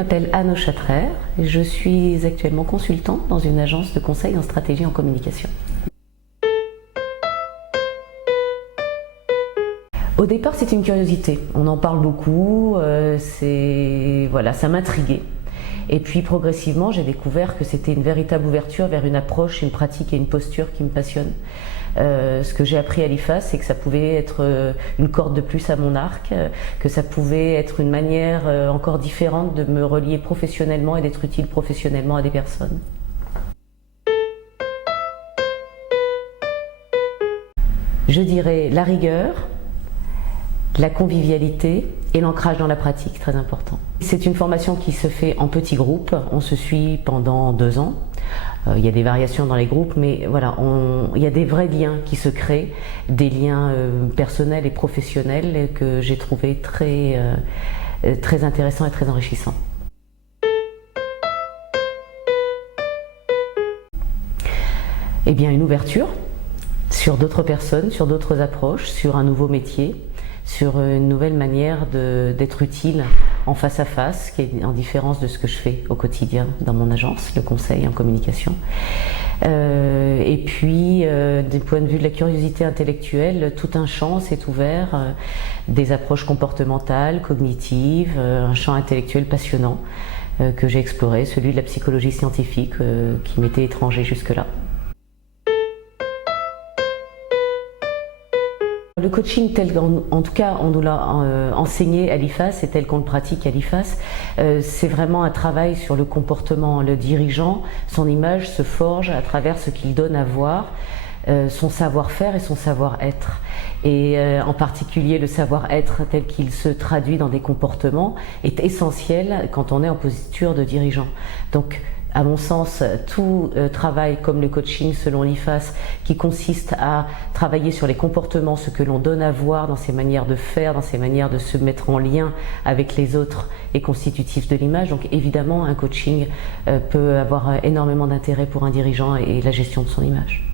Je m'appelle Anne Auchatrer et je suis actuellement consultante dans une agence de conseil en stratégie en communication. Au départ, c'est une curiosité. On en parle beaucoup, ça m'intriguait. Et puis progressivement, j'ai découvert que c'était une véritable ouverture vers une approche, une pratique et une posture qui me passionnent. Ce que j'ai appris à l'IFAS, c'est que ça pouvait être une corde de plus à mon arc, que ça pouvait être une manière encore différente de me relier professionnellement et d'être utile professionnellement à des personnes. Je dirais la rigueur, la convivialité et l'ancrage dans la pratique, très important. C'est une formation qui se fait en petits groupes, on se suit pendant 2 ans. Il y a des variations dans les groupes, mais voilà, il y a des vrais liens qui se créent, des liens personnels et professionnels que j'ai trouvé très intéressants et très enrichissants. Eh bien, une ouverture sur d'autres personnes, sur d'autres approches, sur un nouveau métier, sur une nouvelle manière d'être utile en face à face, qui est en différence de ce que je fais au quotidien dans mon agence, le conseil en communication. Et puis, du point de vue de la curiosité intellectuelle, tout un champ s'est ouvert, des approches comportementales, cognitives, un champ intellectuel passionnant que j'ai exploré, celui de la psychologie scientifique qui m'était étranger jusque-là. Le coaching tel qu'en tout cas on nous l'a enseigné à l'IFAS et tel qu'on le pratique à l'IFAS, c'est vraiment un travail sur le comportement. Le dirigeant, son image se forge à travers ce qu'il donne à voir, son savoir-faire et son savoir-être. Et en particulier le savoir-être tel qu'il se traduit dans des comportements est essentiel quand on est en posture de dirigeant. Donc, à mon sens, tout travail comme le coaching selon l'IFAS qui consiste à travailler sur les comportements, ce que l'on donne à voir dans ses manières de faire, dans ses manières de se mettre en lien avec les autres est constitutif de l'image. Donc évidemment, un coaching peut avoir énormément d'intérêt pour un dirigeant et la gestion de son image.